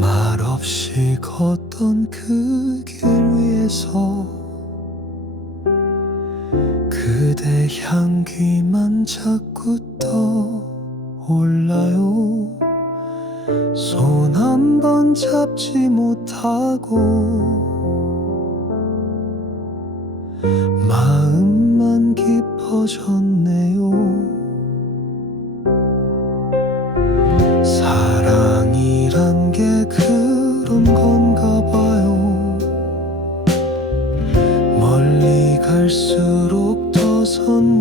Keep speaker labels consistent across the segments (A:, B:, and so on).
A: 말없이 걷던 그 길 위에, 그대 향기만 자꾸 떠올라요. 손 한 번 잡지 못하고 마음만 깊어졌네요. 사랑이란 게 그런 건가 봐요. 멀리 갈수록 더 선명해지죠.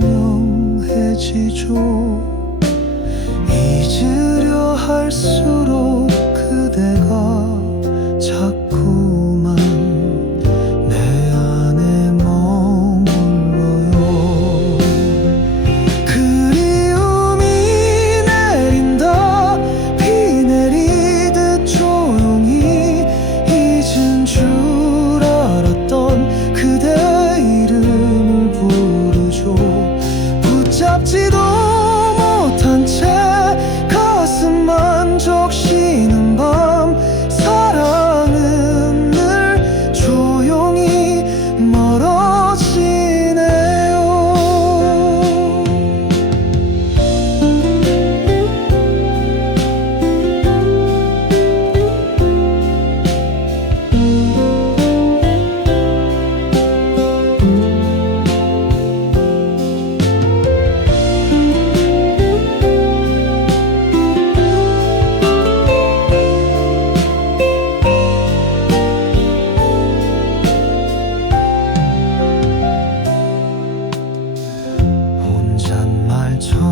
A: 저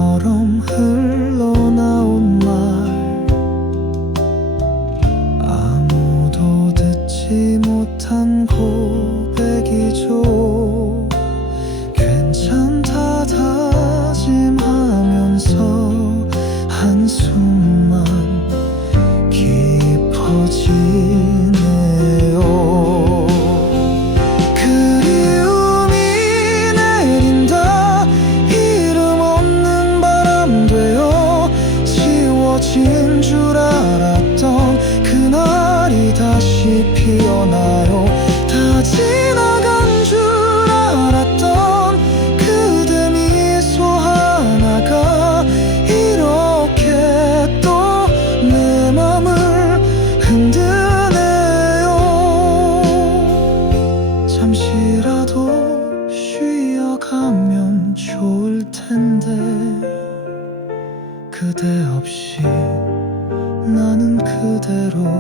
A: you. 그대 없이 나는 그대로인데.